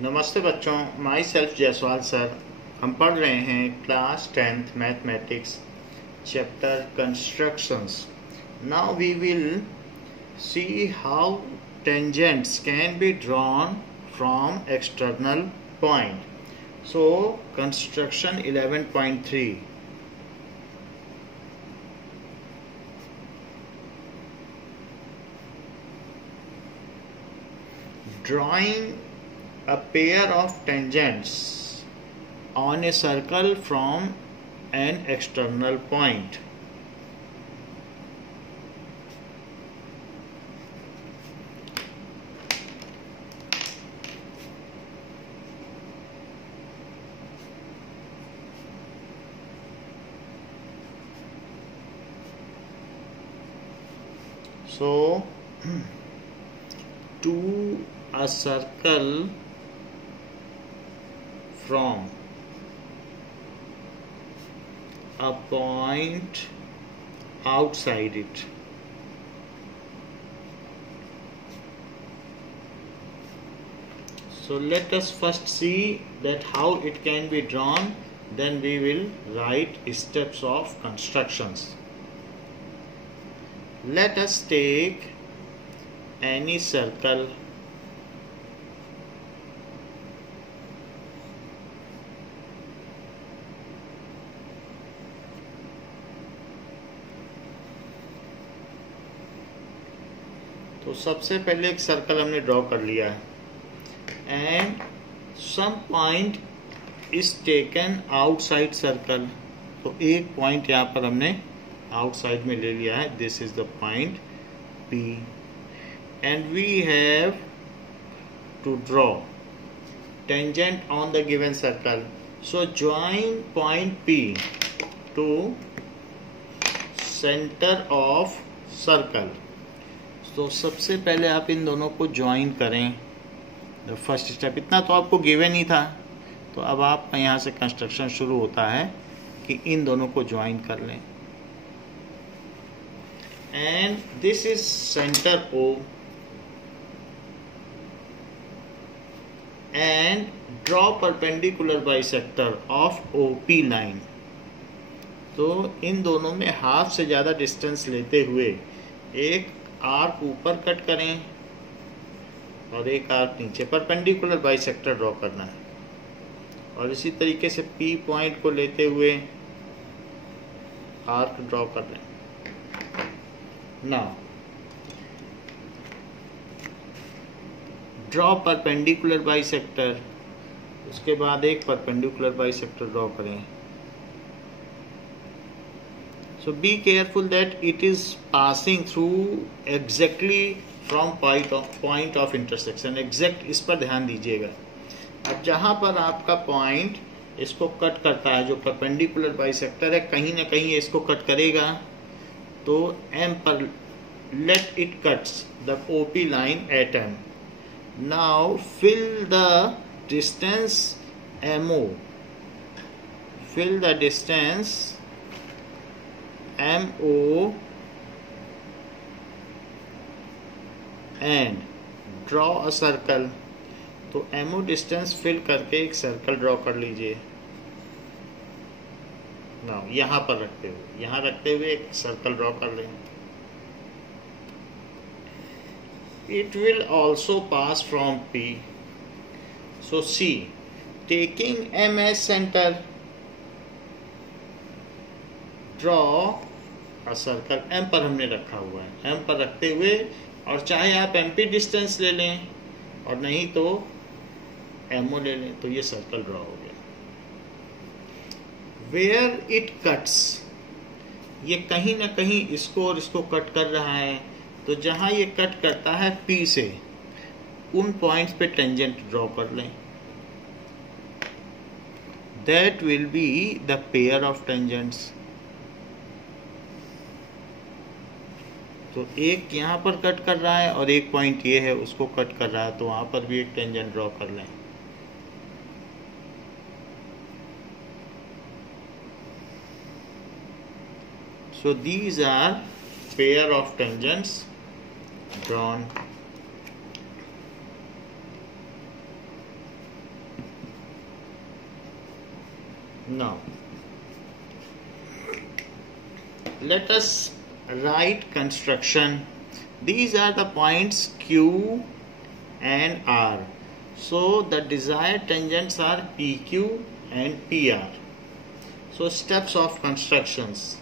नमस्ते बच्चों, my self Jaiswal sir. हम पढ़ रहे हैं class 10th mathematics chapter constructions. Now we will see how tangents can be drawn from external point. So construction 11.3। Drawing a pair of tangents on a circle from an external point. So to a circle from a point outside it. So let us first see that how it can be drawn, then we will write steps of constructions. Let us take any circle तो सबसे पहले एक circle हमने draw कर लिया है and some point is taken outside circle. तो एक पॉइंट यहाँ पर हमने आउटसाइड में ले लिया है, this is the point P and we have to draw tangent on the given circle. So join point P to center of circle. तो सबसे पहले आप इन दोनों को ज्वाइन करें। द फर्स्ट स्टेप, इतना तो आपको गिवन ही था, तो अब आपका यहाँ से कंस्ट्रक्शन शुरू होता है कि इन दोनों को ज्वाइन कर लें। And this is centre O and draw perpendicular bisector of OP line. तो इन दोनों में हाफ से ज़्यादा डिस्टेंस लेते हुए एक आर्क ऊपर कट करें और एक आर्क नीचे, परपेंडिकुलर बाइसेक्टर ड्रॉ करना है। और इसी तरीके से P पॉइंट को लेते हुए आर्क ड्रॉ कर लें। नाउ ड्रॉ परपेंडिकुलर बाइसेक्टर, उसके बाद एक परपेंडिकुलर बाइसेक्टर ड्रॉ करें। So be careful that it is passing through exactly from point of intersection. Exact इस पर ध्यान दीजिएगा। अब जहाँ पर आपका पॉइंट इसको कट करता है, जो परपेंडिकुलर बाइसेक्टर है, कहीं ना कहीं इसको कट करेगा, तो M पर let it cuts the OP line at M. Now fill the distance MO. Fill the distance MO and draw a circle. तो MO डिस्टेंस फिल करके एक सर्कल ड्रॉ कर लीजिए। नाउ यहाँ पर रखते हुए एक सर्कल ड्रॉ कर लें। It will also pass from P. So C, taking M as center, draw a circle. M पर हमने रखा हुआ है, M पर रखते हुए, और चाहे आप MP डिस्टेंस ले लें और नहीं तो MO ले लें, तो ये सर्कल ड्रॉ हो गया। Where it cuts, ये कहीं ना कहीं इसको और इसको कट कर रहा है, तो जहां ये कट करता है P से, उन पॉइंट्स पे टेंजेंट ड्रॉ कर लें। That will be the pair of tangents. तो एक यहाँ पर कट कर रहा है और एक पॉइंट ये है, उसको कट कर रहा है, तो वहां पर भी एक टेंजेंट ड्रॉ कर लें। So these are pair of tangents drawn. Now, let us write construction. These are the points Q and R. So the desired tangents are PQ and PR. So steps of constructions.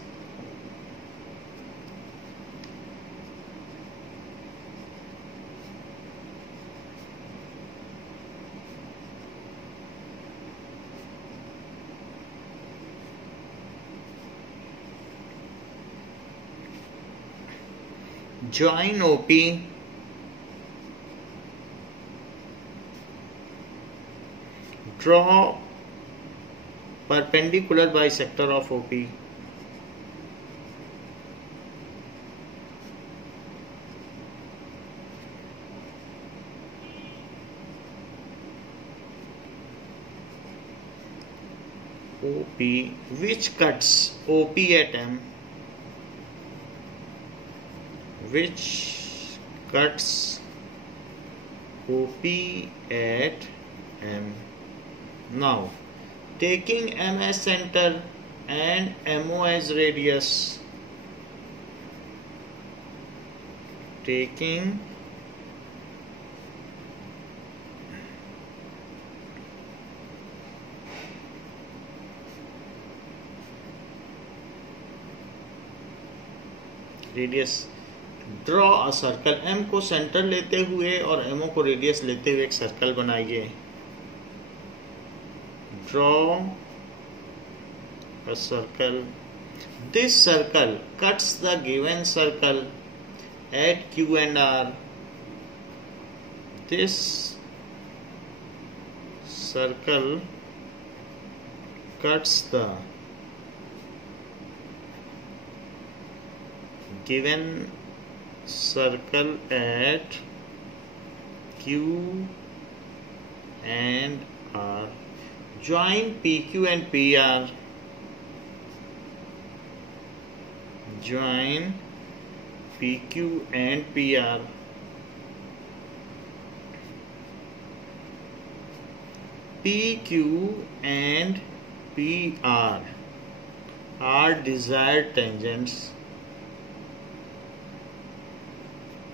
Join OP, draw perpendicular bisector of OP, OP which cuts OP at M, which cuts OP at M. Now, taking M as center and MO as radius, taking radius, draw a circle. M को centre लेते हुए और ammo को radius लेते हुए एक circle बनाइए. Draw a circle. This circle cuts the given circle at Q and R. This circle cuts the given circle at Q and R. Join PQ and PR. Join PQ and PR. PQ and PR are desired tangents.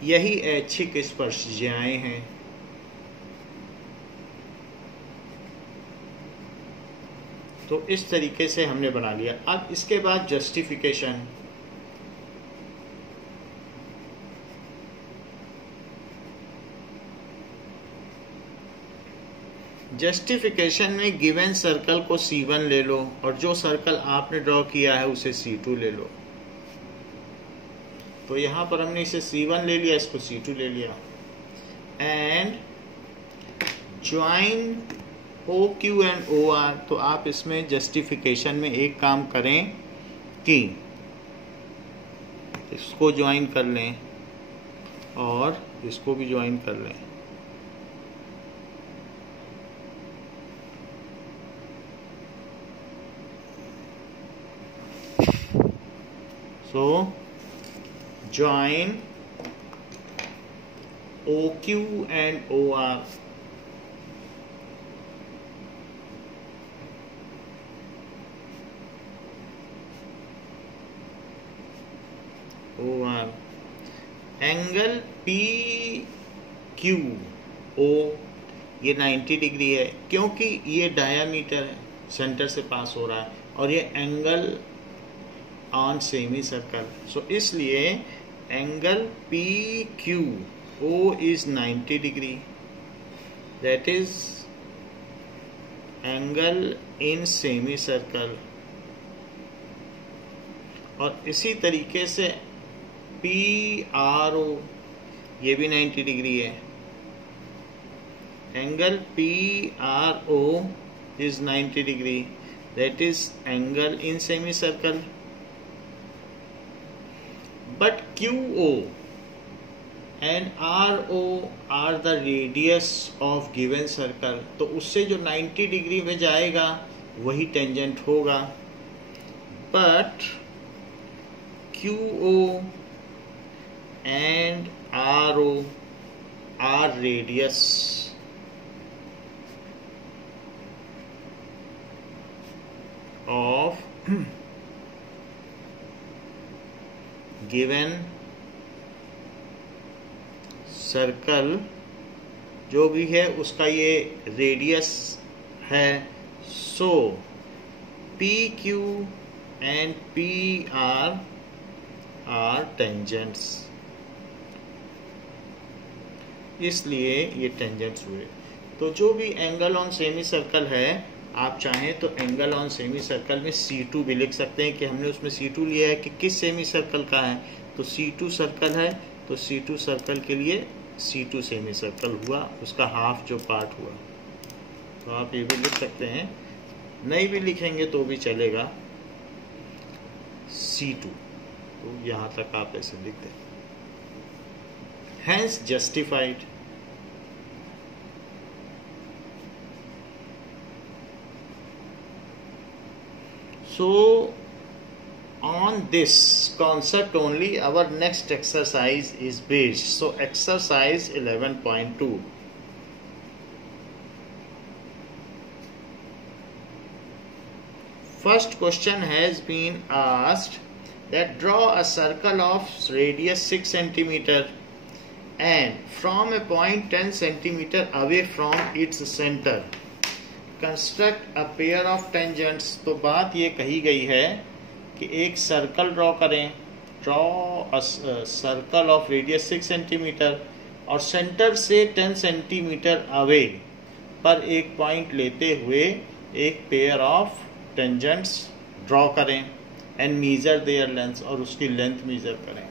यही ऐच्छिक स्पर्शज्याएं हैं. तो इस तरीके से हमने बना लिया. अब इसके बाद जस्टिफिकेशन. जस्टिफिकेशन में गिवन सर्कल को C1 ले लो और जो सर्कल आपने ड्रॉ किया है उसे C2 ले लो. तो यहां पर हमने इसे C1 ले लिया, इसको C2 ले लिया. And join OQ and OR. तो आप इसमें जस्टिफिकेशन में एक काम करें कि इसको ज्वाइन कर लें और इसको भी ज्वाइन कर लें. So join OQ and OR. OR. Angle PQO ये 90 डिग्री है क्योंकि ये डायामीटर है, सेंटर से पास हो रहा है, और ये एंगल ऑन सेमी सर्कल. सो इसलिए angle PQO is 90 degree. That is angle in semi circle. और इसी तरीके से PRO ये भी 90 डिग्री है. Angle PRO is 90 degree. That is angle in semi circle. But QO and RO are the radius of given circle. तो उससे जो 90 डिग्री में जाएगा वही टेंजेंट होगा. But QO and RO are radius. Given circle जो भी है उसका ये रेडियस है, so P Q and P R tangents, इसलिए ये टेंजेंट्स हुए। तो जो भी एंगल ऑन सेमी सर्कल है, आप चाहें तो एंगल ऑन सेमी सर्कल में C2 भी लिख सकते हैं कि हमने उसमें C2 लिया है कि किस सेमी सर्कल का है, तो C2 सर्कल है, तो C2 सर्कल के लिए C2 सेमी सर्कल हुआ, उसका हाफ जो पार्ट हुआ। तो आप ये भी लिख सकते हैं, नहीं भी लिखेंगे तो भी चलेगा C2। तो यहाँ तक आप ऐसे लिख दें। Hence justified। So on this concept only our next exercise is based. So exercise 11.2. First question has been asked that draw a circle of radius 6 centimeter and from a point 10 centimeter away from its center construct a pair of tangents। तो बात ये कही गई है कि एक circle draw करें, draw a circle of radius 6 centimetre और सेंटर से 10 सेंटीमीटर अवे पर एक पॉइंट लेते हुए एक पेयर ऑफ टेंजेंट्स ड्रॉ करें एंड मीजर देयर लेंथ, और उसकी लेंथ मीजर करें।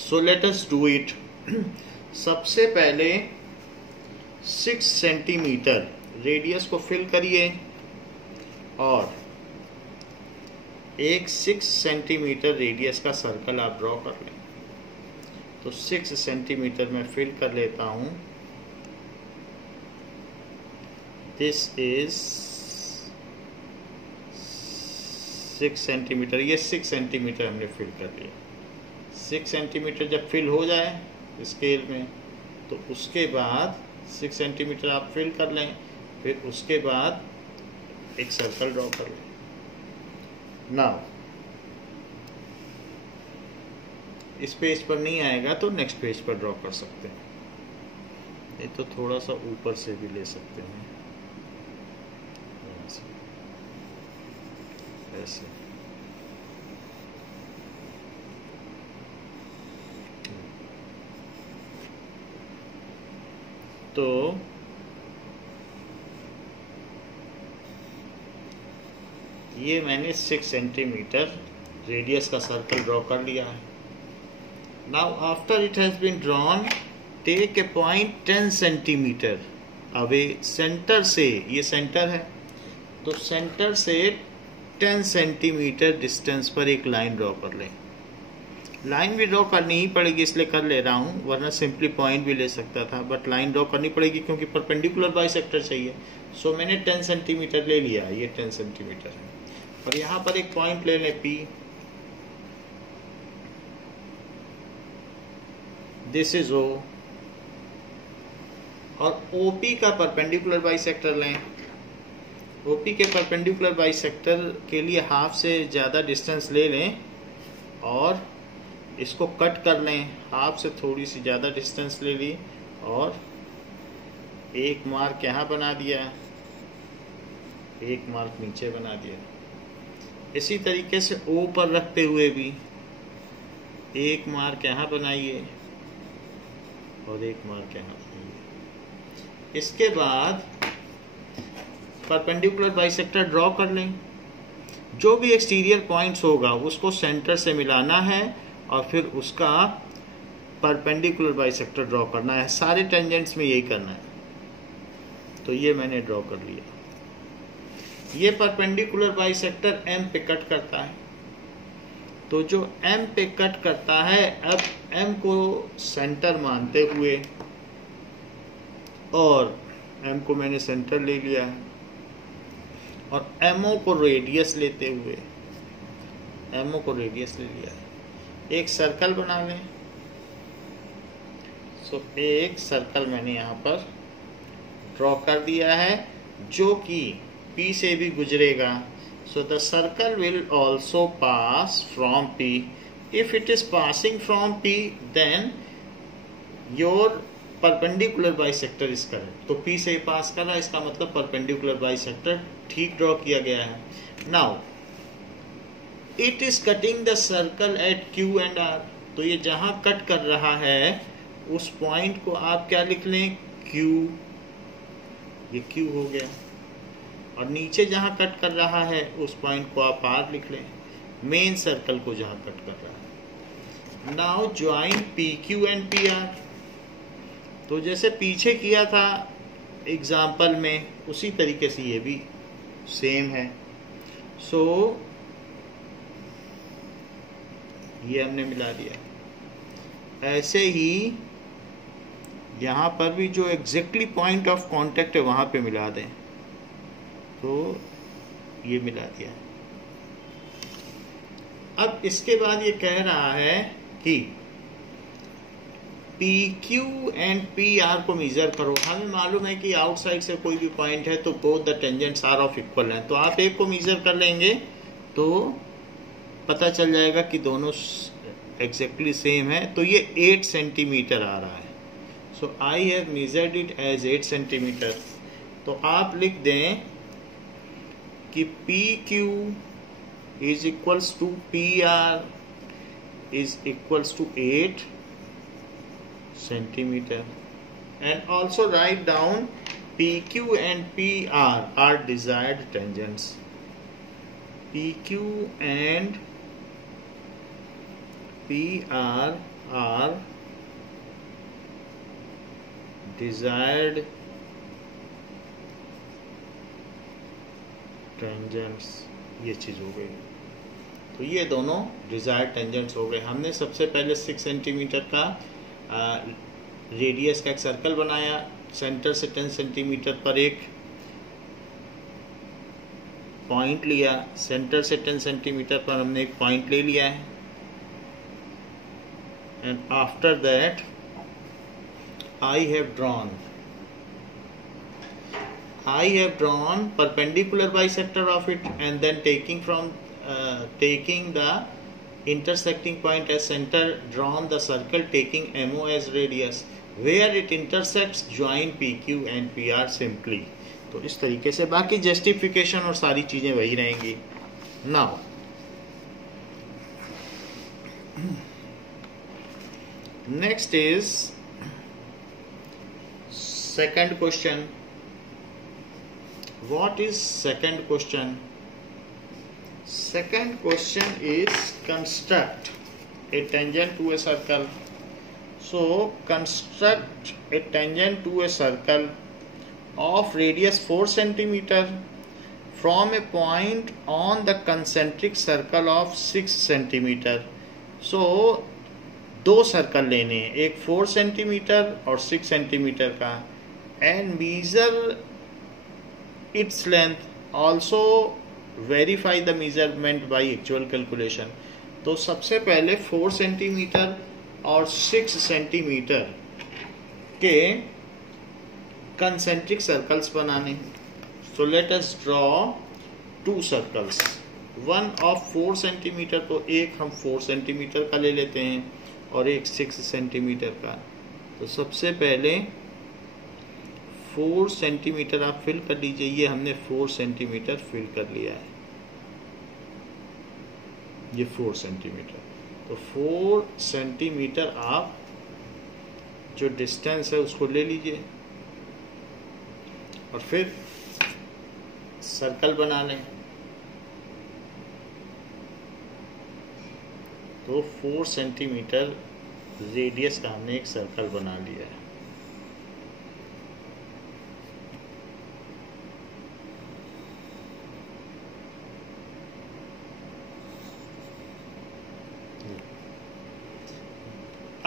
सो लेट अस डू इट। सबसे पहले 6 सेंटीमीटर रेडियस को फिल करिए और एक 6 सेंटीमीटर रेडियस का सर्कल आप ड्रॉ कर लें। तो 6 सेंटीमीटर में फिल कर लेता हूं। दिस इज 6 सेंटीमीटर, ये 6 सेंटीमीटर हमने फिल कर लिया। 6 सेंटीमीटर जब फिल हो जाए स्केल में, तो उसके बाद 6 सेंटीमीटर आप फिल कर लें, फिर उसके बाद एक सर्कल ड्रॉ कर लें। नाउ इस पेज पर नहीं आएगा तो नेक्स्ट पेज पर ड्रॉ कर सकते हैं, ये तो थोड़ा सा ऊपर से भी ले सकते हैं, ऐसे। तो ये मैंने 6 सेंटीमीटर रेडियस का सर्कल ड्रॉ कर लिया है। Now after it has been drawn, take a point 10 centimetre away centre से, ये सेंटर है, तो सेंटर से 10 सेंटीमीटर डिस्टेंस पर एक लाइन ड्रॉ कर लें। लाइन भी ड्रॉ करनी ही पड़ेगी, इसलिए कर ले रहा हूँ, वरना सिंपली पॉइंट भी ले सकता था, बट लाइन ड्रॉ करनी पड़ेगी क्योंकि परपेंडिकुलर बाइसेक्टर चाहिए। सो मैंने 10 सेंटीमीटर ले लिया, ये 10 सेंटीमीटर है, और यहाँ पर एक पॉइंट ले लें P। दिस इज O, और OP का परपेंडिकुलर बाइसेक्टर लें। OP के परपेंडिकुलर बाइसेक्टर के लिए हाफ से ज़्यादा डिस्टेंस ले लें और इसको कट कर लें। हाफ से थोड़ी सी ज़्यादा डिस्टेंस ले ली और एक मार्क यहाँ बना दिया, एक मार्क नीचे बना दिया। इसी तरीके से O पर रखते हुए भी एक मार्क यहाँ बनाइए और एक मार्क यहाँ बनाइए। इसके बाद परपेंडिकुलर बाइसेक्टर ड्रॉ कर लें। जो भी एक्सटीरियर पॉइंट्स होगा उसको सेंटर से मिलाना है और फिर उसका परपेंडिकुलर बाइसेक्टर ड्रॉ करना है। सारे टेंजेंट्स में यही करना है। तो ये मैंने ड्रॉ कर लिया। ये परपेंडिकुलर बाइसेक्टर M पे कट करता है, तो जो M पे कट करता है, अब M को सेंटर मानते हुए, और M को मैंने सेंटर ले लिया है, और MO को रेडियस लेते हुए, MO को रेडियस ले लिया है। एक सर्कल बना लें। सो एक सर्कल मैंने यहाँ पर ड्रॉ कर दिया है जो कि P से भी गुजरेगा। So the circle will also pass from P. If it is passing from P, then your perpendicular bisector is correct. तो P से पास कर रहा है, इसका मतलब perpendicular bisector ठीक ड्रॉ किया गया है. Now it is cutting the circle at Q and R. तो ये जहां कट कर रहा है उस पॉइंट को आप क्या लिख लें? Q. ये Q हो गया. और नीचे जहां कट कर रहा है उस पॉइंट को आप R लिख लें, मेन सर्कल को जहां कट कर रहा है. Now join PQ and PR. तो जैसे पीछे किया था एग्जाम्पल में, उसी तरीके से ये भी सेम है. सो ये हमने मिला दिया. ऐसे ही यहाँ पर भी जो एग्जैक्टली पॉइंट ऑफ कांटेक्ट है वहाँ पे मिला दें. तो ये मिला दिया. अब इसके बाद ये कह रहा है कि PQ एंड PR को मेजर करो. हमें मालूम है कि आउटसाइड से कोई भी पॉइंट है तो both the tangents are of equal हैं. तो आप एक को मेजर कर लेंगे तो पता चल जाएगा कि दोनों एग्जैक्टली सेम है. तो ये 8 सेंटीमीटर आ रहा है. So I have measured it as 8 centimetre. तो आप लिख दें कि PQ is equals to PR is equals to 8 centimeter, and also write down PQ and PR are desired tangents. PQ and PR are desired tangents. ये चीज़ हो गई. तो ये दोनों डिजायर्ड टेंजेंट्स हो गए. हमने सबसे पहले 6 सेंटीमीटर का रेडियस का एक सर्कल बनाया. सेंटर से 10 सेंटीमीटर पर एक पॉइंट लिया. सेंटर से 10 सेंटीमीटर पर हमने एक पॉइंट ले लिया है. And after that I have drawn perpendicular bisector of it, and then taking the intersecting point as center, drawn the circle taking MO as radius. Where it intersects, join PQ and PR simply. तो इस तरीके से बाकी justification और सारी चीजें वही रहेंगी. Now next is second question. What is second question? Second question is construct a tangent to a circle. So construct a tangent to a circle of radius 4 centimeter from a point on the concentric circle of 6 centimeter. So दो circle लेने हैं, एक 4 centimetre और 6 centimetre का, and measure its length. Also verify the measurement by actual calculation. तो सबसे पहले 4 centimetre और 6 सेंटीमीटर के कंसेंट्रिक सर्कल्स बनाने. So let us draw 2 circles. One of 4 centimetre, तो एक हम 4 सेंटीमीटर का ले लेते हैं और एक 6 सेंटीमीटर का. तो सबसे पहले 4 सेंटीमीटर आप फिल कर लीजिए. ये हमने 4 सेंटीमीटर फिल कर लिया है. ये 4 सेंटीमीटर. तो 4 सेंटीमीटर आप जो डिस्टेंस है उसको ले लीजिए और फिर सर्कल बना लें. तो 4 सेंटीमीटर रेडियस का हमने एक सर्कल बना लिया है.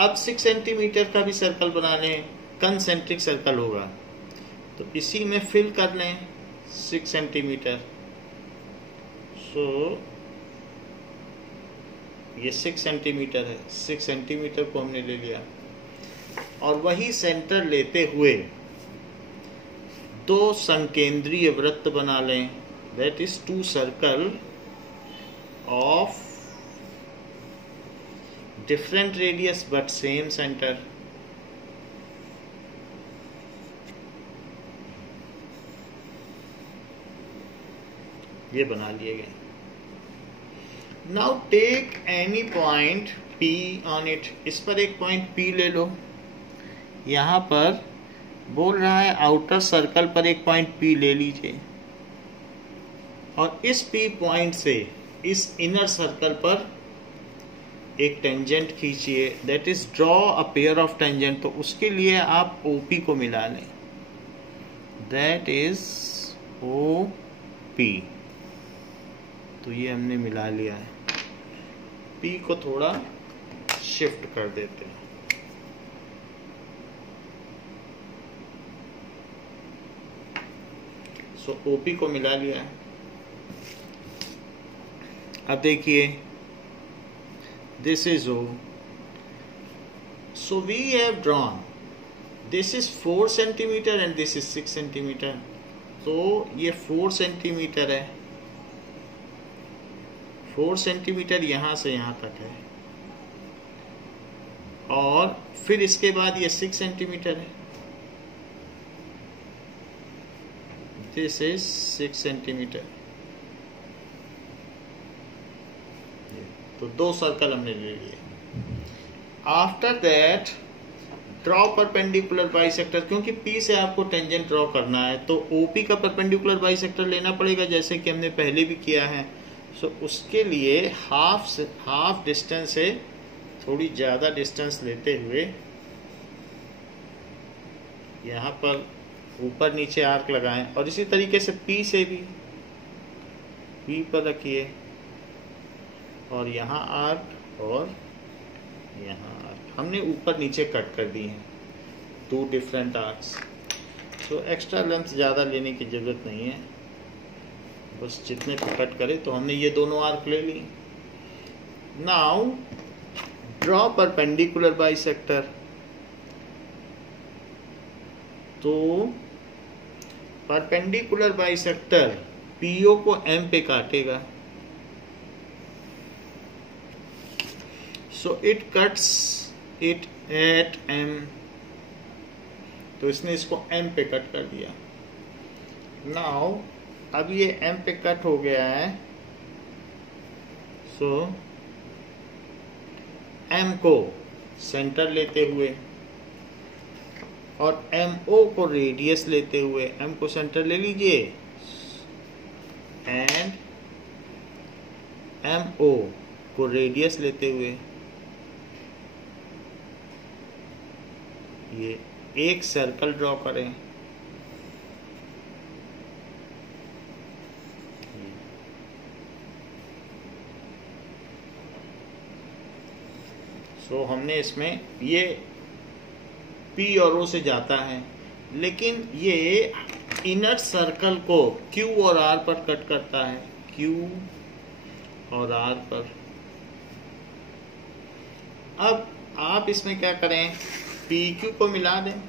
अब 6 सेंटीमीटर का भी सर्कल बना लें. कंसेंट्रिक सर्कल होगा तो इसी में फिल कर लें 6 सेंटीमीटर. सो ये 6 सेंटीमीटर है. 6 सेंटीमीटर को हमने ले लिया और वही सेंटर लेते हुए 2 संकेंद्रीय वृत्त बना लें. that is two circle of different radius but same center. ये बना लिए गए. Now take any point P on it. इस पर एक पॉइंट P ले लो. यहाँ पर बोल रहा है आउटर सर्कल पर एक पॉइंट P ले लीजिए और इस P पॉइंट से इस इनर सर्कल पर एक टेंजेंट खींचिए. That is draw a pair of tangent. तो उसके लिए आप OP को मिला लें. That is OP. तो ये हमने मिला लिया है. P को थोड़ा शिफ्ट कर देते हैं. सो OP को मिला लिया है. अब देखिए this is O. So we have drawn this is 4 centimeter and this is 6 centimeter. तो ये 4 सेंटीमीटर है. 4 सेंटीमीटर यहाँ से यहाँ तक है और फिर इसके बाद ये 6 सेंटीमीटर है. This is 6 centimetre. तो दो सर्कल हमने ले लिए. After that draw perpendicular bisector. क्योंकि P से आपको टेंजेंट ड्रॉ करना है तो OP का परपेंडिकुलर बाइसेक्टर लेना पड़ेगा जैसे कि हमने पहले भी किया है. सो उसके लिए हाफ डिस्टेंस से थोड़ी ज़्यादा डिस्टेंस लेते हुए यहाँ पर ऊपर नीचे आर्क लगाएं और इसी तरीके से P से भी P पर रखिए और यहाँ आर्क और यहाँ आर्क. हमने ऊपर नीचे कट कर दी हैं 2 different arcs. So extra length ज़्यादा लेने की ज़रूरत नहीं है. बस जितने पे कट करें. तो हमने ये दोनों आर्क ले ली. Now draw perpendicular bisector. तो परपेंडिकुलर बाइसेक्टर PO को M पे काटेगा. So it cuts it at M. तो इसने इसको M पे कट कर दिया. Now अब ये M पे कट हो गया है. So M को सेंटर लेते हुए और MO को रेडियस लेते हुए. M को सेंटर ले लीजिए एंड MO को रेडियस लेते हुए ये एक सर्कल ड्रॉ करें. सो हमने इसमें ये P और O से जाता है लेकिन ये इनर सर्कल को Q और R पर कट करता है. Q और R पर. अब आप इसमें क्या करें PQ को मिला दें.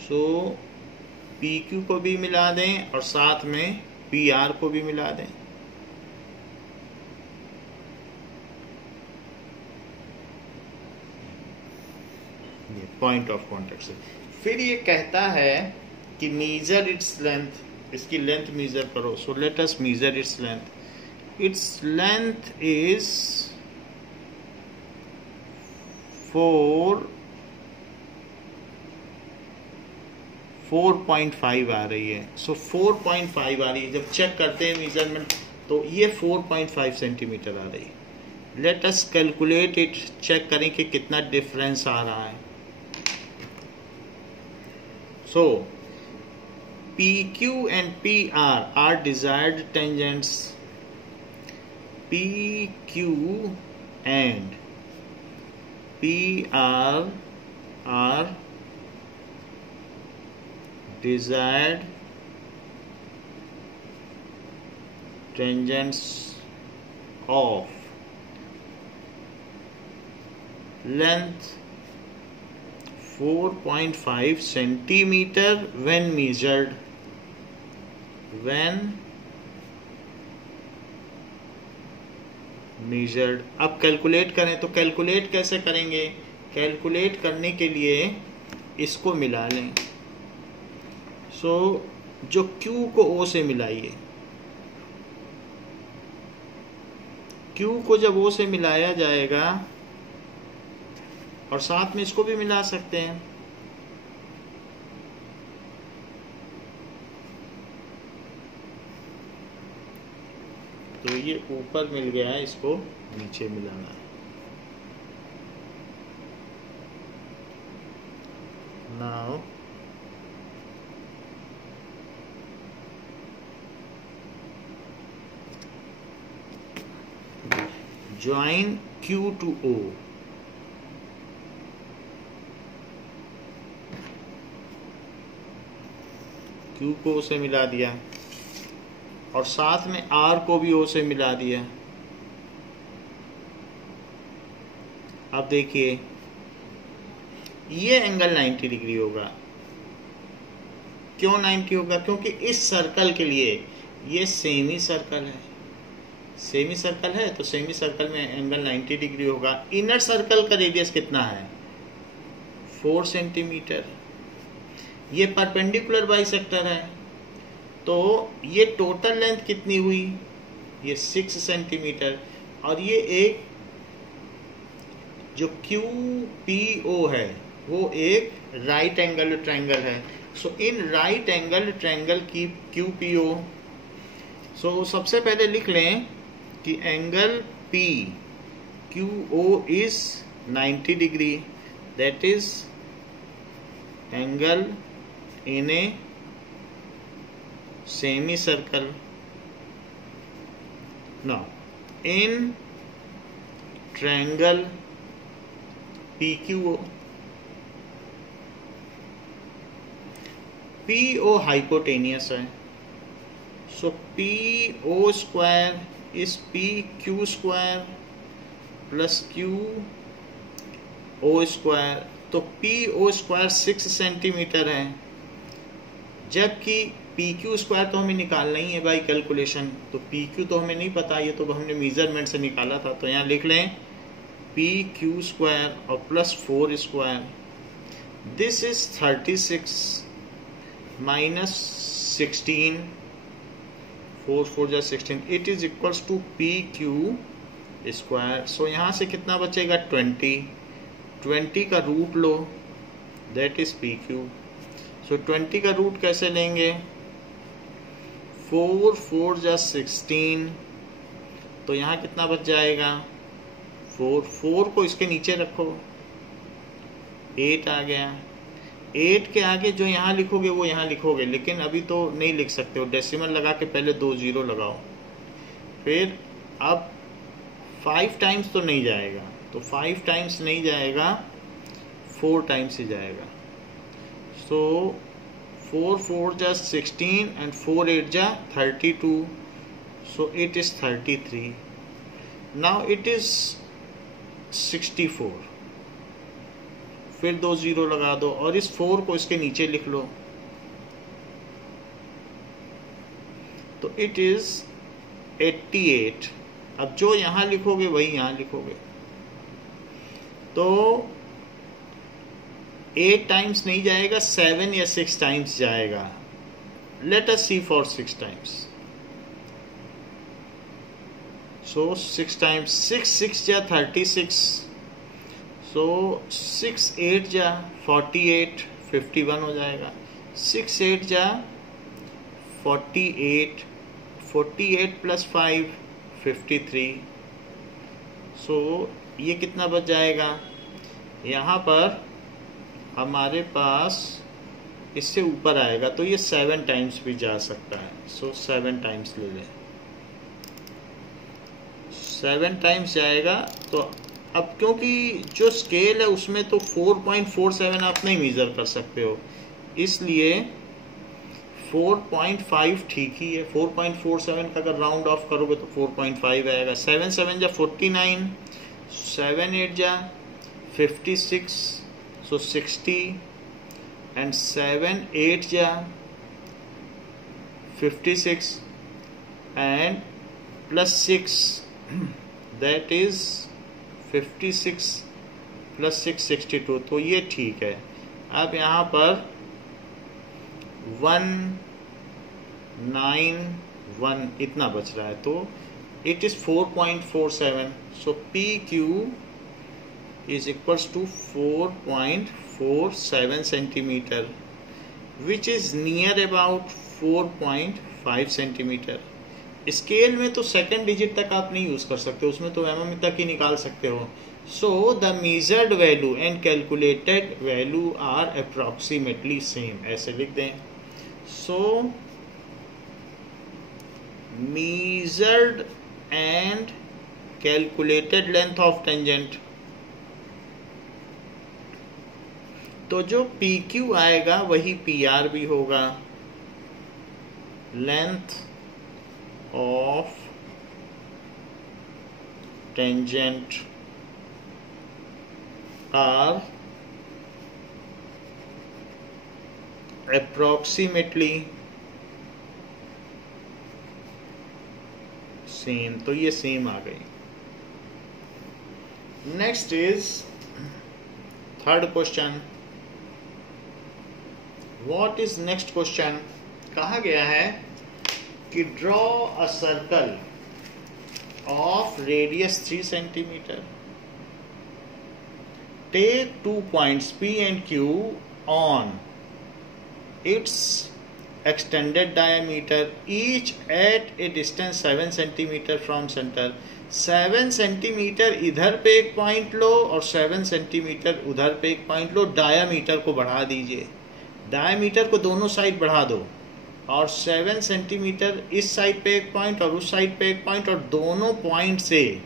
सो PQ को भी मिला दें और साथ में PR को भी मिला दें. ये पॉइंट ऑफ कॉन्टेक्ट से. फिर ये कहता है कि मीजर इट्स लेंथ. इसकी लेंथ मीजर करो. So let us measure its length. Its length is 4.5 आ रही है. सो 4.5 आ रही है. जब चेक करते हैं मेजरमेंट तो ये 4.5 सेंटीमीटर आ रही है. Let us calculate it. Check करें कि कितना डिफरेंस आ रहा है. So PQ and PR are desired tangents. PQ and PR are desired tangents of length 4.5 centimetre when measured, अब कैलकुलेट करें तो कैलकुलेट कैसे करेंगे? कैलकुलेट करने के लिए इसको मिला लें। सो जो Q को O से मिलाइए, Q को जब O से मिलाया जाएगा, और साथ में इसको भी मिला सकते हैं, तो ये ऊपर मिल गया है, इसको नीचे मिलाना है। Now join Q to O, Q को O से मिला दिया और साथ में R को भी O से मिला दिया। अब देखिए ये एंगल 90 डिग्री होगा। क्यों 90 होगा? क्योंकि इस सर्कल के लिए ये सेमी सर्कल है, सेमी सर्कल है तो सेमी सर्कल में एंगल 90 डिग्री होगा। इनर सर्कल का रेडियस कितना है? 4 सेंटीमीटर। ये परपेंडिकुलर बाइसेक्टर है, तो ये टोटल लेंथ कितनी हुई? ये 6 सेंटीमीटर। और ये एक जो QPO है वो एक राइट एंगल ट्रायंगल है। सो इन राइट एंगल ट्रायंगल की QPO, सो सबसे पहले लिख लें कि angle PQO is 90 degree, that is angle in A semicircle. Now in triangle PQO, PO hypotenuse है, so PO square is PQ square plus QO square, तो PO square 6 centimetre है, जबकि PQ स्क्वायर तो हमें निकालना ही है बाई कैलकुलेशन। तो PQ तो हमें नहीं पता, ये तो हमने मेजरमेंट से निकाला था। तो यहाँ लिख लें PQ स्क्वायर और plus 4 square, this is 36 minus 16, 4 4 जा 16, it is equals to PQ square. So यहाँ से कितना बचेगा? 20 का रूट लो, दैट इज PQ। सो 20 का रूट कैसे लेंगे? 4 4 जा 16, तो यहाँ कितना बच जाएगा? 4 को इसके नीचे रखो, 8 आ गया। 8 के आगे जो यहाँ लिखोगे वो यहाँ लिखोगे, लेकिन अभी तो नहीं लिख सकते हो, डेसिमल लगा के पहले 2 0 लगाओ। फिर अब 5 टाइम्स तो नहीं जाएगा, तो 5 टाइम्स नहीं जाएगा, 4 टाइम्स ही जाएगा। सो 4 4 जा 16 and 4 8 जा 32, so it is 33. Now it is 64, फिर 2 0 लगा दो और इस 4 को इसके नीचे लिख लो, तो it is 88। अब जो यहाँ लिखोगे वही यहाँ लिखोगे, तो 8 टाइम्स नहीं जाएगा, 7 या 6 टाइम्स जाएगा। Let us see for 6 times. So 6 times, 6 6 जा 36, सो 6 8 जा 48, 51 हो जाएगा। 6 8 जा 48, 48 प्लस 5 53। सो ये कितना बच जाएगा? यहाँ पर हमारे पास इससे ऊपर आएगा, तो ये 7 टाइम्स भी जा सकता है। सो 7 टाइम्स ले लें, 7 टाइम्स जाएगा। तो अब क्योंकि जो स्केल है उसमें तो 4.47 आप नहीं मेजर कर सकते हो, इसलिए 4.5 ठीक ही है। 4.47 का अगर राउंड ऑफ करोगे तो 4.5 आएगा। 7 7 जा 49, 7 8 जा 56, So 60 and 7 8 ja 56 and plus 6 that is 56 plus 6 62। तो ये ठीक है। अब यहाँ पर 191 इतना बच रहा है, तो it is 4.47। so PQ is equals to 4.47 centimeter, which is near about 4.5 centimeter। Scale में तो सेकंड डिजिट तक आप नहीं यूज कर सकते, उसमें तो mm तक ही निकाल सकते हो। So the measured value and calculated value are approximately same, ऐसे लिख दें। सो measured and calculated length of tangent, तो जो PQ आएगा वही PR भी होगा। Length of tangent are approximately same, तो ये सेम आ गई। Next is third question. What is next question? कहा गया है कि draw a circle of radius 3 centimetre, take 2 points P and Q on its extended diameter each at a distance 7 centimeter from center। 7 centimetre इधर पे एक point लो और 7 centimetre उधर पे एक पॉइंट लो। डायामीटर को बढ़ा दीजिए, डायामीटर को दोनों साइड बढ़ा दो और 7 सेंटीमीटर इस साइड पे एक पॉइंट और उस साइड पे एक पॉइंट, और दोनों पॉइंट से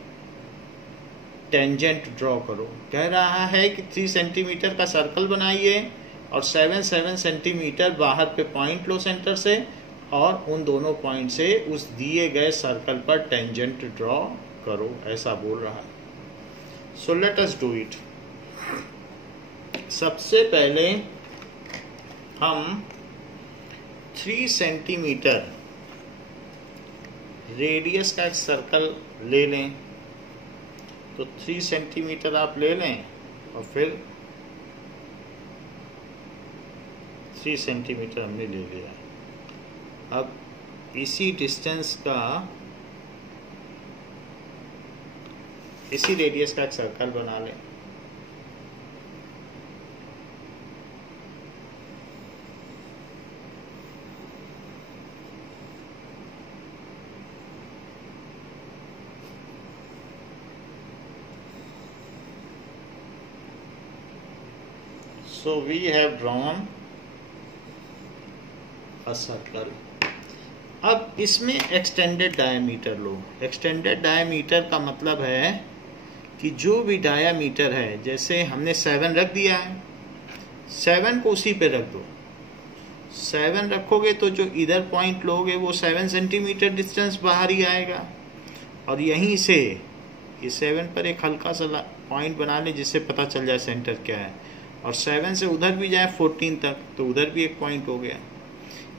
टेंजेंट ड्रॉ करो। कह रहा है कि 3 सेंटीमीटर का सर्कल बनाइए और 7 सेंटीमीटर बाहर पे पॉइंट लो सेंटर से, और उन दोनों पॉइंट से उस दिए गए सर्कल पर टेंजेंट ड्रॉ करो, ऐसा बोल रहा है। सो लेट अस डू इट। सबसे पहले हम 3 सेंटीमीटर रेडियस का एक सर्कल ले लें। तो 3 सेंटीमीटर आप ले लें और फिर 3 सेंटीमीटर हमने ले लिया। अब इसी डिस्टेंस का, इसी रेडियस का एक सर्कल बना लें। So we have drawn a circle। अब इसमें एक्सटेंडेड डायमीटर लो। एक्सटेंडेड डायमीटर का मतलब है कि जो भी डायमीटर है, जैसे हमने 7 रख दिया है, 7 को उसी पे रख दो। 7 रखोगे तो जो इधर पॉइंट लोगे वो 7 सेंटीमीटर डिस्टेंस बाहर ही आएगा, और यहीं से ये 7 पर एक हल्का सा पॉइंट बना ले जिससे पता चल जाए सेंटर क्या है, और 7 से उधर भी जाए 14 तक तो उधर भी एक पॉइंट हो गया।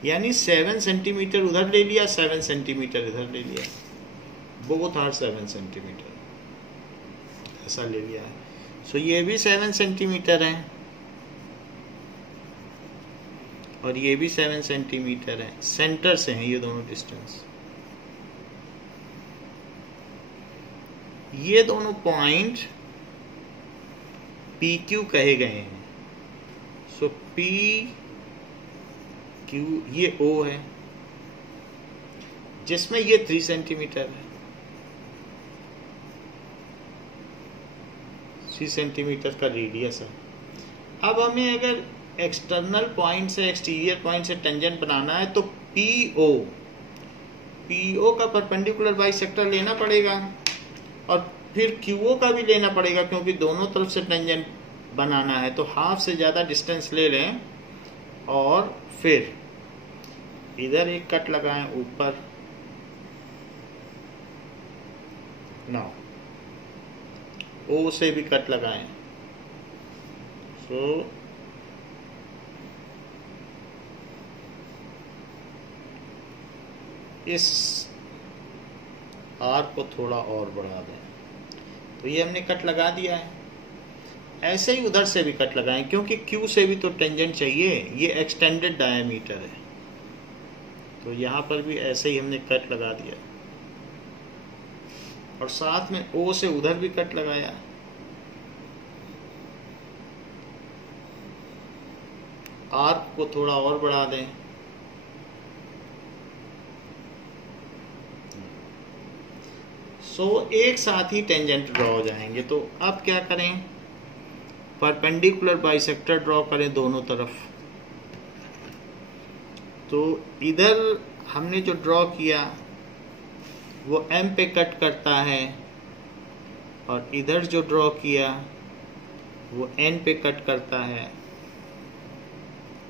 यानी 7 सेंटीमीटर उधर ले लिया, 7 सेंटीमीटर इधर ले लिया, बोथ आर 7 सेंटीमीटर, ऐसा ले लिया है। सो ये भी 7 सेंटीमीटर है और ये भी 7 सेंटीमीटर है। सेंटर से हैं ये दोनों डिस्टेंस। ये दोनों पॉइंट PQ कहे गए हैं। सो PQ ये O है जिसमें ये 3 सेंटीमीटर है। 3 सेंटीमीटर का रेडियस है। अब हमें अगर एक्सटर्नल पॉइंट से एक्सटीरियर पॉइंट से टेंजेंट बनाना है तो PO का परपेंडिकुलर बाइसेक्टर लेना पड़ेगा और फिर QO का भी लेना पड़ेगा, क्योंकि दोनों तरफ से टेंजेंट बनाना है। तो हाफ से ज़्यादा डिस्टेंस ले लें और फिर इधर एक कट लगाएं ऊपर। नाउ O से भी कट लगाएं। सो इस आर्क को थोड़ा और बढ़ा दें। तो ये हमने कट लगा दिया है। ऐसे ही उधर से भी कट लगाएं, क्योंकि क्यू से भी तो टेंजेंट चाहिए। ये एक्सटेंडेड डायमीटर है, तो यहाँ पर भी ऐसे ही हमने कट लगा दिया और साथ में ओ से उधर भी कट लगाया। आर्क को थोड़ा और बढ़ा दें। एक साथ ही टेंजेंट ड्रॉ हो जाएंगे। तो अब क्या करें, परपेंडिकुलर बाइसेक्टर ड्रॉ करें दोनों तरफ। तो इधर हमने जो ड्रॉ किया वो एम पे कट करता है, और इधर जो ड्रॉ किया वो एन पे कट करता है।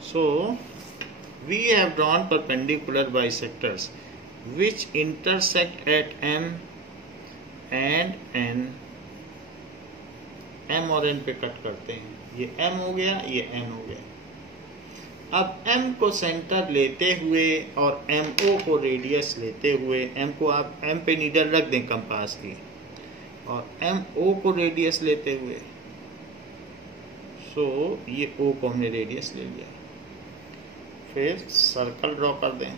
So we have drawn perpendicular bisectors which intersect at M and N. M और एन पे कट करते हैं। ये एम हो गया, ये एन हो गया। अब एम को सेंटर लेते हुए और एम ओ को रेडियस लेते हुए, एम को आप एम पे नीडल रख दें कंपास की, और एम ओ को रेडियस लेते हुए, सो ये ओ को हमने रेडियस ले लिया। फिर सर्कल ड्रॉ कर दें।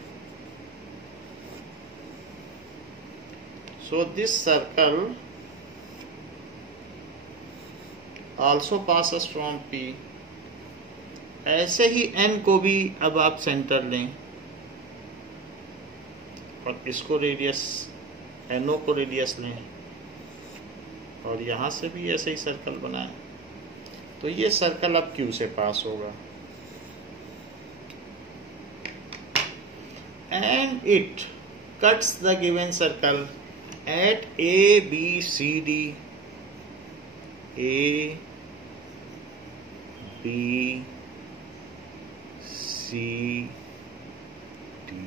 So this circle also passes from P। ऐसे ही N को भी अब आप सेंटर लें और इसको रेडियस, NO को रेडियस लें, और यहाँ से भी ऐसे ही सर्कल बनाएं। तो ये सर्कल अब Q से पास होगा, and it cuts the given circle at A, B, C, D, A, B, C, D।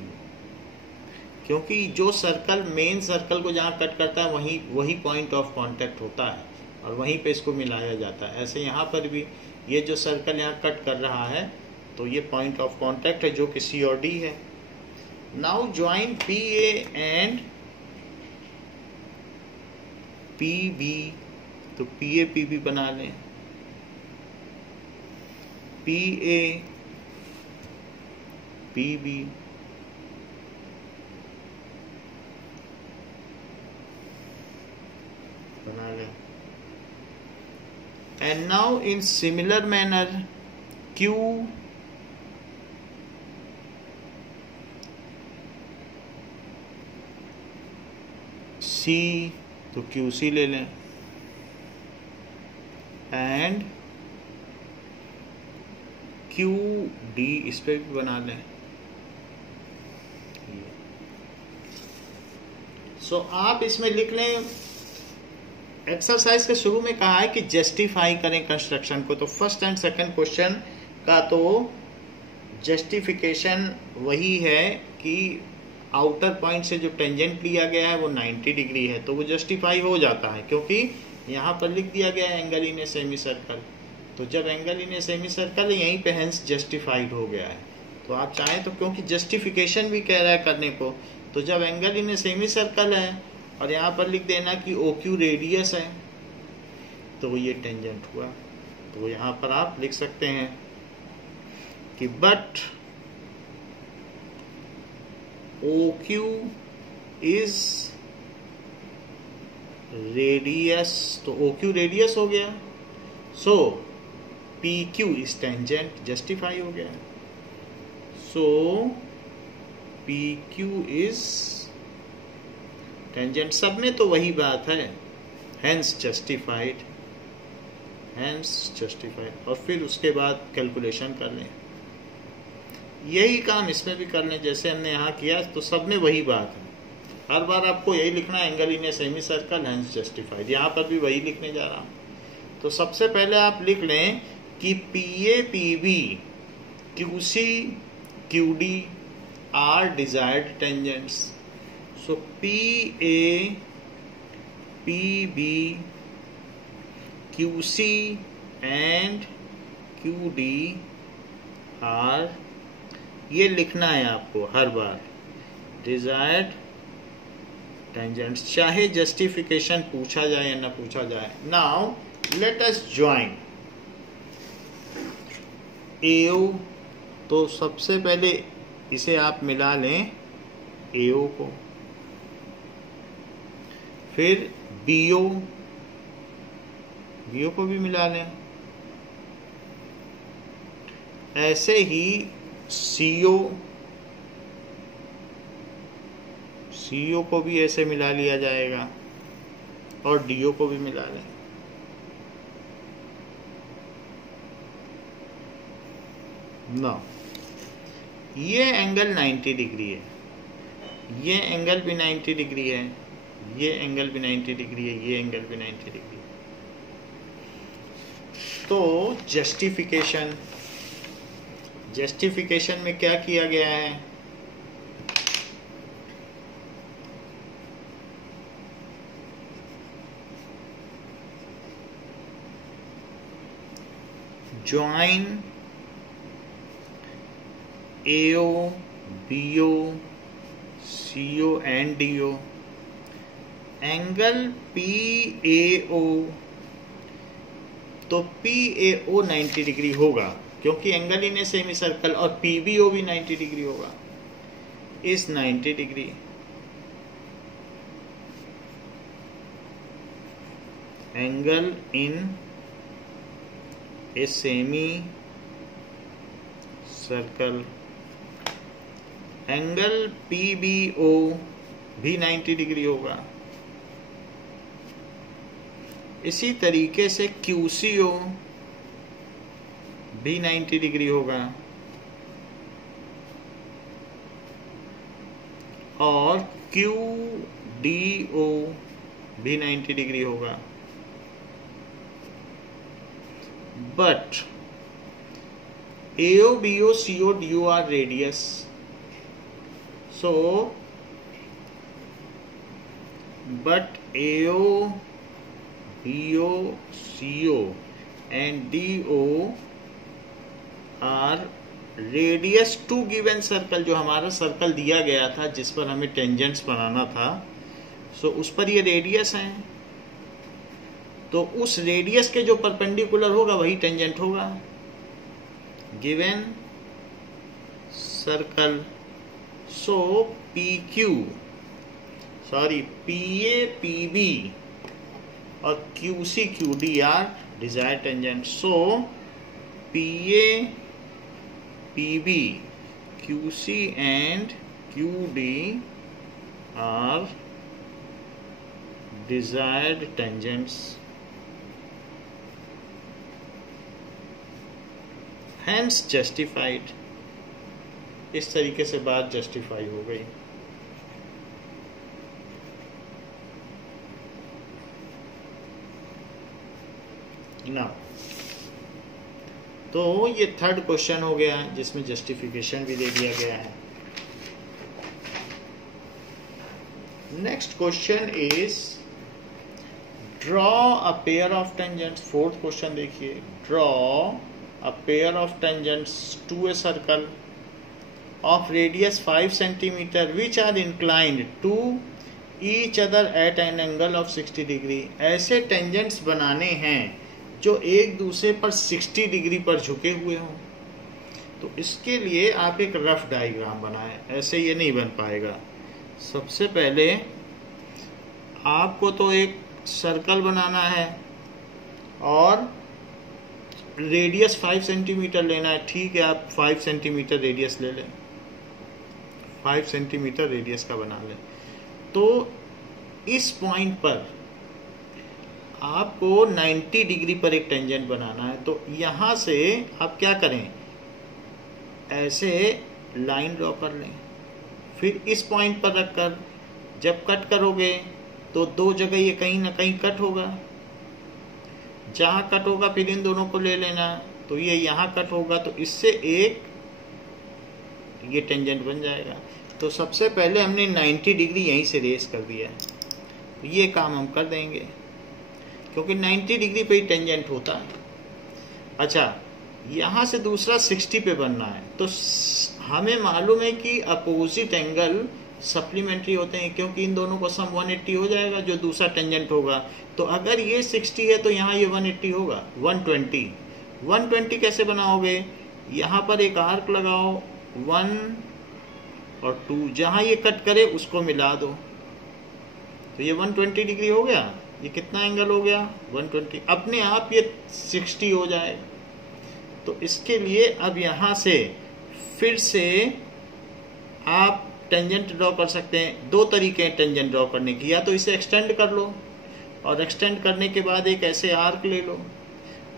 क्योंकि जो सर्कल मेन सर्कल को जहाँ कट करता है वही पॉइंट ऑफ कांटेक्ट होता है, और वहीं पे इसको मिलाया जाता है। ऐसे यहाँ पर भी ये जो सर्कल यहाँ कट कर रहा है, तो ये पॉइंट ऑफ कांटेक्ट है जो कि C और D है। Now join PA and PB। तो PA PB बना लें, PA PB बना लें। And now in similar manner Q C, तो QC ले लें, एंड QD इस पे भी बना लें। सो आप इसमें लिख लें, एक्सरसाइज के शुरू में कहा है कि जस्टिफाई करें कंस्ट्रक्शन को। तो फर्स्ट एंड सेकंड क्वेश्चन का तो जस्टिफिकेशन वही है कि आउटर पॉइंट से जो टेंजेंट लिया गया है वो 90 डिग्री है, तो वो जस्टिफाई हो जाता है, क्योंकि यहाँ पर लिख दिया गया है angle in a semi circle. तो जब angle in a semi circle है यहीं पे हेंस जस्टिफाइड हो गया है। तो आप चाहें तो, क्योंकि जस्टिफिकेशन भी कह रहा है करने को, तो जब angle in a semi circle है और यहाँ पर लिख देना कि OQ रेडियस है, तो ये टेंजेंट हुआ। तो यहाँ पर आप लिख सकते हैं कि बट OQ इज रेडियस। तो OQ रेडियस हो गया, सो PQ इज टेंजेंट, जस्टिफाई हो गया। सो PQ इज टेंजेंट। सब में तो वही बात है, हेंस जस्टिफाइड, हेंस जस्टिफाइड। और फिर उसके बाद कैलकुलेशन कर लें। यही काम इसमें भी कर लें जैसे हमने यहाँ किया, तो सब में वही बात है। हर बार आपको यही लिखना है, angle in a semi circle hence justified. यहाँ पर भी वही लिखने जा रहा हूँ। तो सबसे पहले आप लिख लें कि PA PB QC QD are desired tangents. So PA PB QC and Q D are, ये लिखना है आपको हर बार, डिजायर्ड टेंजेंट्स, चाहे जस्टिफिकेशन पूछा जाए या ना पूछा जाए। Now let us join AO, तो सबसे पहले इसे आप मिला लें एओ को, फिर बीओ, बीओ को भी मिला लें, ऐसे ही सीओ, सीओ को भी ऐसे मिला लिया जाएगा, और डीओ को भी मिला लें। ना ये एंगल 90 डिग्री है, ये एंगल भी 90 डिग्री है, ये एंगल भी 90 डिग्री है, ये एंगल भी 90 डिग्री है। तो जस्टिफिकेशन में क्या किया गया है, join AO, BO, CO and DO, angle PAO, तो PAO 90 डिग्री होगा क्योंकि angle in a semi circle, और PBO भी 90 डिग्री होगा, इस 90 degree. Angle in a semi circle, angle PBO भी 90 डिग्री होगा। इसी तरीके से QCO भी 90 डिग्री होगा, और QDO भी 90 डिग्री होगा। But AO, BO, CO, DO are radius. So, but AO, BO, CO and DO are radius to given circle, जो हमारा सर्कल दिया गया था जिस पर हमें टेंजेंट्स बनाना था, सो उस पर ये रेडियस हैं। तो उस रेडियस के जो परपेंडिकुलर होगा वही टेंजेंट होगा given circle. So PA, PB और QC, QD are desired tangent. So PA, PB, QC and QD are desired tangents. Hence justified. इस तरीके से बात जस्टिफाई हो गई। ना तो ये थर्ड क्वेश्चन हो गया जिसमें जस्टिफिकेशन भी दे दिया गया है। Next question is draw a pair of tangents. Fourth question देखिए, draw a pair of tangents to a circle of radius 5 centimetre which are inclined to each other at an angle of 60 degree. ऐसे tangents बनाने हैं जो एक दूसरे पर 60 degree पर झुके हुए हों। तो इसके लिए आप एक रफ डायग्राम बनाएं, ऐसे ये नहीं बन पाएगा। सबसे पहले आपको तो एक सर्कल बनाना है और रेडियस 5 सेंटीमीटर लेना है। ठीक है, आप 5 सेंटीमीटर रेडियस ले लें, 5 सेंटीमीटर रेडियस का बना लें। तो इस पॉइंट पर आपको 90 डिग्री पर एक टेंजेंट बनाना है। तो यहाँ से आप क्या करें, ऐसे लाइन ड्रॉ कर लें, फिर इस पॉइंट पर रखकर जब कट करोगे तो दो जगह ये कहीं ना कहीं कट होगा। जहाँ कट होगा फिर इन दोनों को ले लेना, तो ये यहाँ कट होगा, तो इससे एक ये टेंजेंट बन जाएगा। तो सबसे पहले हमने 90 डिग्री यहीं से रेस कर दिया है, तो ये काम हम कर देंगे क्योंकि 90 डिग्री पे ही टेंजेंट होता है। अच्छा, यहाँ से दूसरा 60 पे बनना है। तो हमें मालूम है कि अपोजिट एंगल सप्लीमेंट्री होते हैं, क्योंकि इन दोनों को सम 180 हो जाएगा जो दूसरा टेंजेंट होगा। तो अगर ये 60 है तो यहाँ ये 180 होगा, 120 कैसे बनाओगे? यहाँ पर एक आर्क लगाओ, 1 और 2, जहाँ ये कट करे उसको मिला दो, तो ये 120 डिग्री हो गया। ये कितना एंगल हो गया? 120। अपने आप ये 60 हो जाएगा। तो इसके लिए अब यहाँ से फिर से आप टेंजेंट ड्रॉ कर सकते हैं। दो तरीके हैं टेंजेंट ड्रॉ करने की, या तो इसे एक्सटेंड कर लो और एक्सटेंड करने के बाद एक ऐसे आर्क ले लो।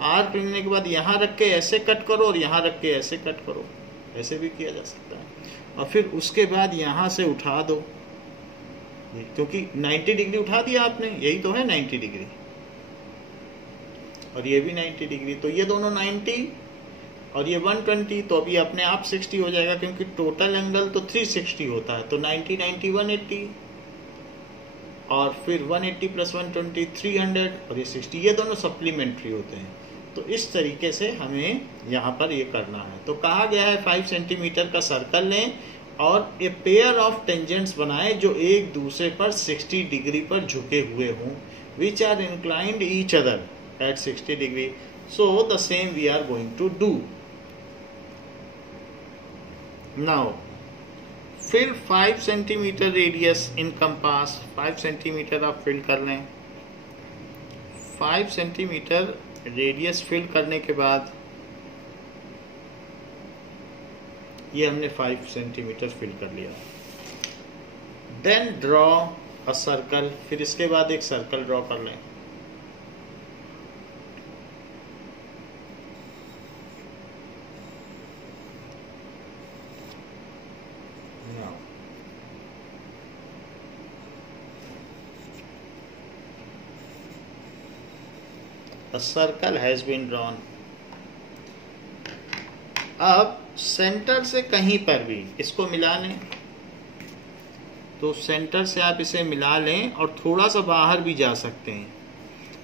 आर्क लेने के बाद यहाँ रख के ऐसे कट करो और यहाँ रख के ऐसे कट करो, ऐसे भी किया जा सकता है। और फिर उसके बाद यहाँ से उठा दो, क्योंकि 90 डिग्री उठा दिया आपने, यही तो है 90 डिग्री, और ये भी 90 डिग्री। तो ये दोनों 90 और ये 120, तो अभी अपने आप 60 हो जाएगा, क्योंकि टोटल एंगल तो 360 होता है। तो 90 90 180, और फिर 180 प्लस 120 300, और ये 60, ये दोनों सप्लीमेंट्री होते हैं। तो इस तरीके से हमें यहाँ पर ये करना है। तो कहा गया है 5 सेंटीमीटर का सर्कल लें और ए पेयर ऑफ टेंजेंट्स बनाएं जो एक दूसरे पर 60 डिग्री पर झुके हुए हों, which are inclined each other at 60 degree. So the same we are going to do now. फिर 5 centimetre radius in compass, 5 centimetre आप फिल कर लें। 5 सेंटीमीटर रेडियस फिल करने के बाद ये हमने 5 सेंटीमीटर फिल कर लिया। देन ड्रॉ अ सर्कल, फिर इसके बाद एक सर्कल ड्रॉ कर लें। A circle has been drawn. अब सेंटर से कहीं पर भी इसको मिला लें। तो सेंटर से आप इसे मिला लें और थोड़ा सा बाहर भी जा सकते हैं।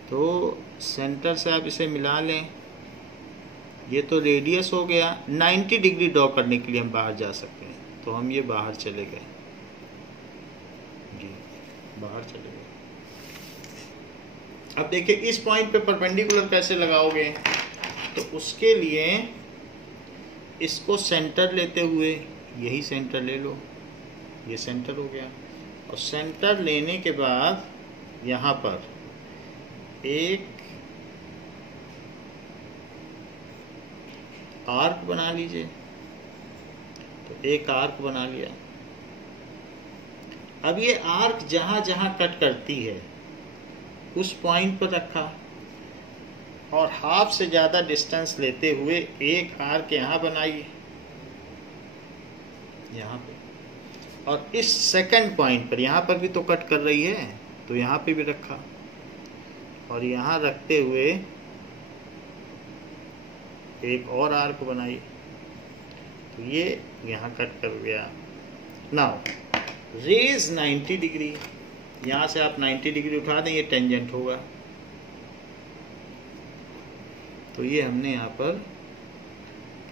तो सेंटर से आप इसे मिला लें। ये तो रेडियस हो गया। 90 डिग्री ड्रॉ करने के लिए हम बाहर जा सकते हैं। तो हम ये बाहर चले गए जी, बाहर चले गए। अब देखिए इस पॉइंट पे परपेंडिकुलर कैसे लगाओगे? तो उसके लिए इसको सेंटर लेते हुए, यही सेंटर ले लो, ये सेंटर हो गया। और सेंटर लेने के बाद यहाँ पर एक आर्क बना लीजिए। तो एक आर्क बना लिया। अब ये आर्क जहां जहां कट करती है उस पॉइंट पर रखा और हाफ से ज्यादा डिस्टेंस लेते हुए एक आर्क यहाँ बनाई, यहाँ पे, और इस सेकंड पॉइंट पर, यहाँ पर भी तो कट कर रही है तो यहाँ पे भी रखा, और यहाँ रखते हुए एक और आर्क बनाई। तो ये यहाँ कट कर गया। नाउ रेज 90 डिग्री, यहाँ से आप 90 डिग्री उठा दें, ये टेंजेंट होगा। तो ये हमने यहाँ पर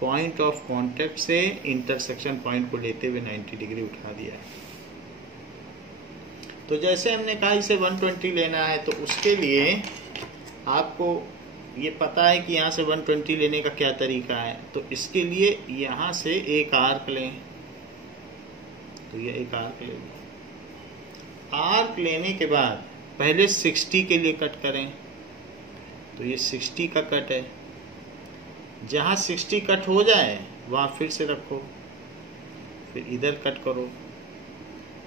पॉइंट ऑफ कांटेक्ट से इंटरसेक्शन पॉइंट को लेते हुए 90 डिग्री उठा दिया है। तो जैसे हमने कहा इसे 120 लेना है, तो उसके लिए आपको ये पता है कि यहाँ से 120 लेने का क्या तरीका है। तो इसके लिए यहाँ से एक आर्क लें। तो ये एक आर्क ले लें। आर्क लेने के बाद पहले 60 के लिए कट करें। तो ये 60 का कट है। जहाँ 60 कट हो जाए वहाँ फिर से रखो, फिर इधर कट करो।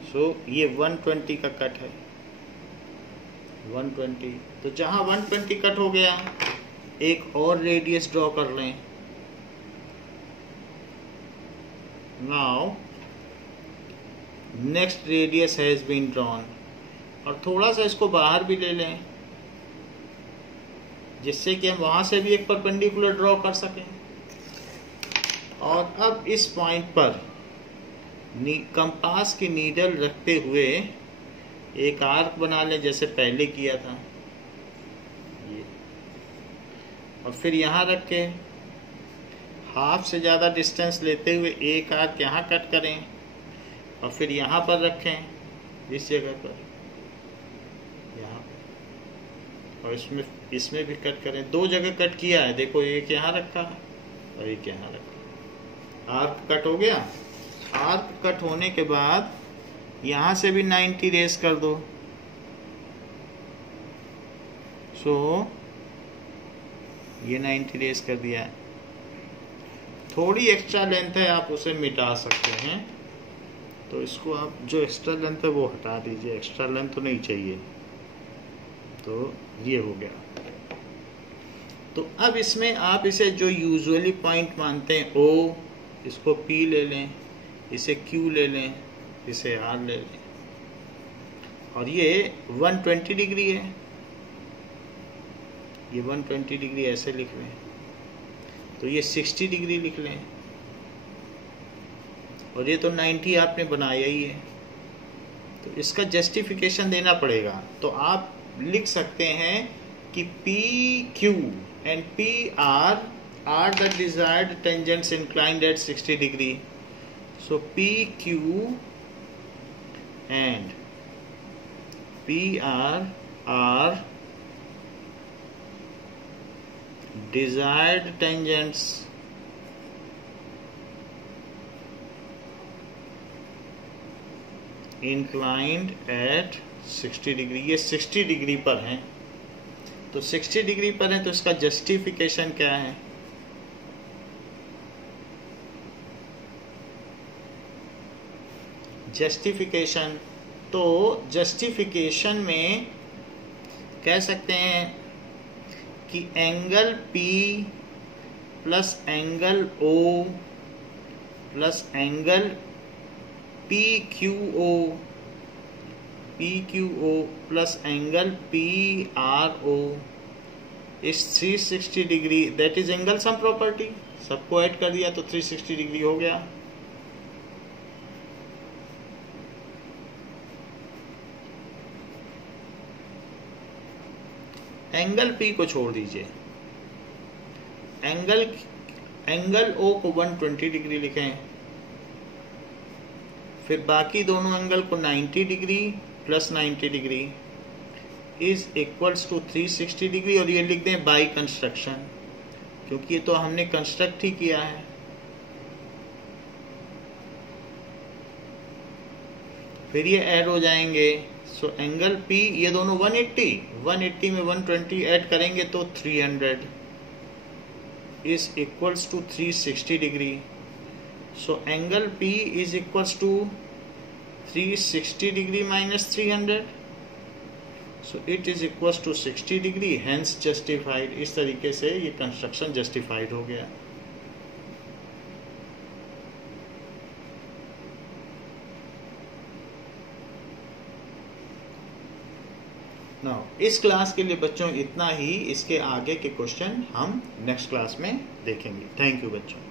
सो ये 120 का कट है, 120। तो जहाँ 120 कट हो गया, एक और रेडियस ड्रॉ कर लें। Now next radius has been drawn, और थोड़ा सा इसको बाहर भी ले लें जिससे कि हम वहां से भी एक परपेंडिकुलर ड्रॉ कर सकें। और अब इस पॉइंट पर कंपास की नीडल रखते हुए एक आर्क बना लें जैसे पहले किया था ये, और फिर यहाँ रख के हाफ से ज़्यादा डिस्टेंस लेते हुए एक आर्क यहाँ कट करें और फिर यहाँ पर रखें इस जगह पर, यहाँ पर, और इसमें भी कट करें। 2 जगह कट किया है, देखो एक यहाँ रखा और एक यहाँ रखा। आर्क कट हो गया। आर्क कट होने के बाद यहाँ से भी 90 रेस कर दो। सो ये 90 रेस कर दिया है। थोड़ी एक्स्ट्रा लेंथ है, आप उसे मिटा सकते हैं, तो इसको आप जो एक्स्ट्रा लेंथ है वो हटा दीजिए, एक्स्ट्रा लेंथ तो नहीं चाहिए। तो ये हो गया। तो अब इसमें आप इसे जो यूजुअली पॉइंट मानते हैं O, इसको P ले लें, इसे Q ले लें, इसे R ले लें, और ये 120 डिग्री है, ये 120 डिग्री ऐसे लिख लें, तो ये 60 डिग्री लिख लें, और ये तो 90 आपने बनाया ही है। तो इसका जस्टिफिकेशन देना पड़ेगा। तो आप लिख सकते हैं कि PQ and PR are the desired tangents inclined at 60 degree. So PQ and PR are desired tangents inclined at 60 degree. ये 60 डिग्री पर हैं, तो 60 डिग्री पर है, तो इसका जस्टिफिकेशन क्या है? जस्टिफिकेशन, तो जस्टिफिकेशन में कह सकते हैं कि angle P plus angle O plus angle PQO plus angle PRO इस 360 degree, that is angle sum property. सबको ऐड कर दिया तो 360 डिग्री हो गया। एंगल P को छोड़ दीजिए, एंगल O को 120 डिग्री लिखें, फिर बाकी दोनों एंगल को 90 degree plus 90 degree is equals to 360 degree, और ये लिख दें बाई कंस्ट्रक्शन, क्योंकि ये तो हमने कंस्ट्रक्ट ही किया है। फिर ये ऐड हो जाएंगे। सो एंगल P, ये दोनों 180 में 120 ऐड करेंगे तो 300 is equals to 360 degree. So angle P is equals to 360 degree minus 300, so it is equals to 60 degree, hence justified. इस तरीके से ये कंस्ट्रक्शन जस्टिफाइड हो गया। नाउ इस क्लास के लिए बच्चों इतना ही। इसके आगे के क्वेश्चन हम नेक्स्ट क्लास में देखेंगे। थैंक यू बच्चों।